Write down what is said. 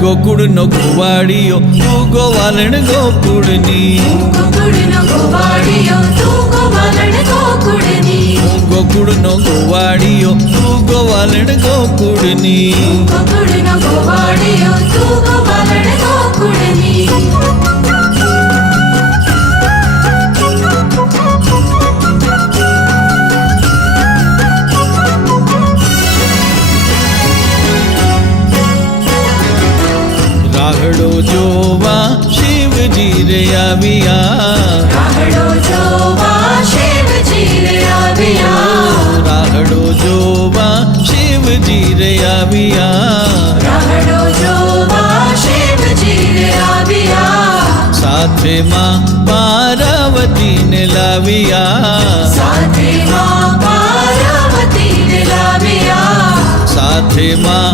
ગોકુળનો ગોવાળિયો તું ગોવાલણ ગોકુળની, ગોકુળનો ગોવાળિયો તું ગોવાલણ ગોકુળની, ગોકુળનો ગોવાળિયો તું ગોવાલણ ગોકુળની, ગોકુળનો ગોવાળિયો તું ગોવાલણ ગોકુળની. રાહડો જોવા શિવજી રે આવ્યા, રાહડો જોવા શિવજી રે આવ્યા, રાહડો જોવા શિવજી રે આવ્યા, રાહડો જોવા શિવજી રે આવ્યા, સાથે માં પાર્વતીને લાવ્યા, સાથે માં પાર્વતીને લાવ્યા, સાથે માં